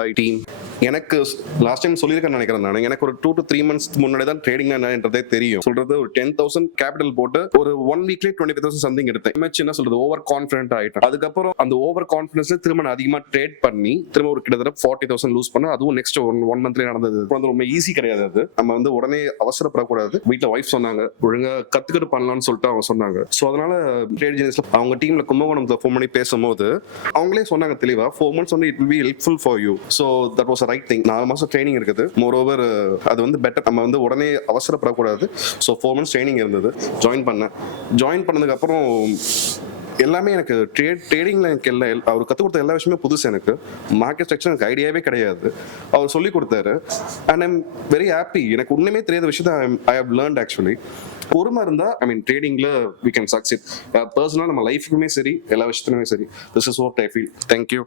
Hi team. எனக்கு last time சொல்லியிருக்கேன் நினைக்கிறேன். நான் எனக்கு ஒரு 2 to 3 months முன்னாடி தான் ட்ரேடிங் என்னன்றதே தெரியும். சொல்றது ஒரு 10,000 கேபிட்டல் போட்டு ஒரு 1 வீக்லயே 25,000 சம்திங் எடுத்தேன். என்ன சொல்றது, ஓவர் கான்ஃபிடென்ட் ஆயிட்டேன். அதுக்கப்புறம் அந்த ஓவர் கான்ஃபிடன்ஸ்ல திரும்ப நான் அதிகமா ட்ரேட் பண்ணி திரும்ப ஒரு கிட்டத்தட்ட 40,000 லூஸ் பண்ண. அதுவும் நெக்ஸ்ட் 1 மந்த்லயே நடந்தது. ரொம்ப ஈஸி கிடையாது அது. நம்ம வந்து உடனே அவசரப்படக்கூடாது. வீட்டுல ஒய்ஃப் சொன்னாங்க ஒழுங்கா கத்துக்கிட்டு பண்ணலாம்னு சொல்லிட்டு அவங்க சொன்னாங்க. ஸோ அதனால ட்ரேடெஜெனியூஸ்ல அவங்க டீம்ல கும்பகோணம்ல ஃபோன் பண்ணி பேசும்போது அவங்களே சொன்னாங்க தெளிவா 4 months வந்து it will be helpful for you. So that was right thing. 4 மாசம் ட்ரைனிங் இருக்குது. மோர் ஓவர் அது வந்து பெட்டர். நம்ம வந்து உடனே அவசரப்படக்கூடாது. ஸோ 4 months ட்ரைனிங் இருந்தது. ஜாயின் பண்ணதுக்கு அப்புறம் எல்லாமே எனக்கு ட்ரேடிங்ல எனக்கு அவர் கற்றுக் கொடுத்த எல்லா விஷயமே புதுசு. எனக்கு மார்க்கெட் ஸ்ட்ரக்சர் எனக்கு ஐடியாவே கிடையாது. அவர் சொல்லி கொடுத்தாரு. And I'm very happy. எனக்கு ஒண்ணுமே தெரியாத விஷயத்தை ஐ ஹவ் லேர்ன்ட் ஆக்சுவலி. பொறுமை இருந்தா ட்ரேடிங்ல வி கேன் சக்சீட். பர்சனலா நம்ம லைஃபுக்குமே சரி எல்லா விஷயத்துலையுமே சரி. This is what I feel. Thank you.